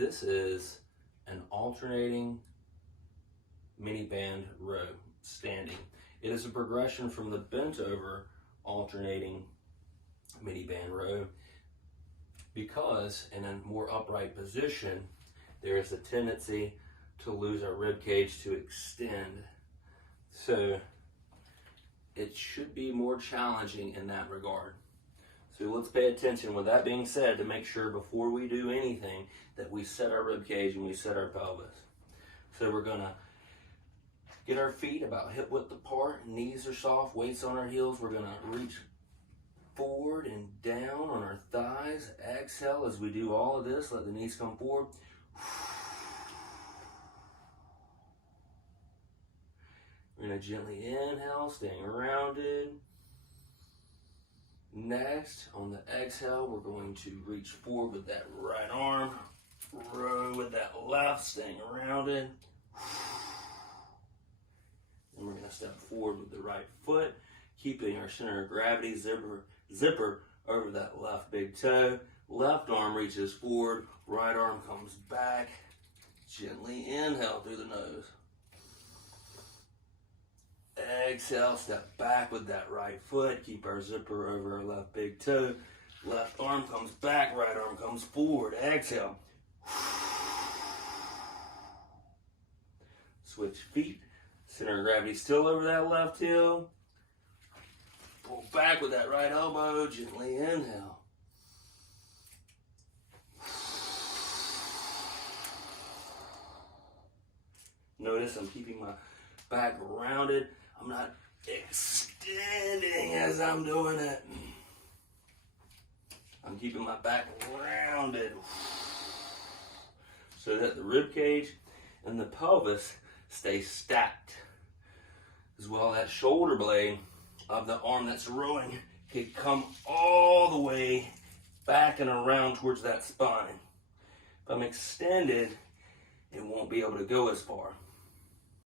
This is an alternating mini band row standing. It is a progression from the bent over alternating mini band row because in a more upright position, there is a tendency to lose our rib cage to extend. So it should be more challenging in that regard. So let's pay attention, with that being said, to make sure before we do anything that we set our rib cage and we set our pelvis. So we're gonna get our feet about hip width apart, knees are soft, weights on our heels. We're gonna reach forward and down on our thighs. Exhale as we do all of this, let the knees come forward. We're gonna gently inhale, staying rounded. Next, on the exhale, we're going to reach forward with that right arm, row with that left, staying rounded. And we're gonna step forward with the right foot, keeping our center of gravity zipper over that left big toe. Left arm reaches forward, right arm comes back. Gently inhale through the nose. Exhale, step back with that right foot. Keep our zipper over our left big toe. Left arm comes back, right arm comes forward. Exhale. Switch feet. Center of gravity still over that left heel. Pull back with that right elbow. Gently inhale. Notice I'm keeping my back rounded. I'm not extending as I'm doing it. I'm keeping my back rounded so that the rib cage and the pelvis stay stacked. As well, that shoulder blade of the arm that's rowing can come all the way back and around towards that spine. If I'm extended, it won't be able to go as far.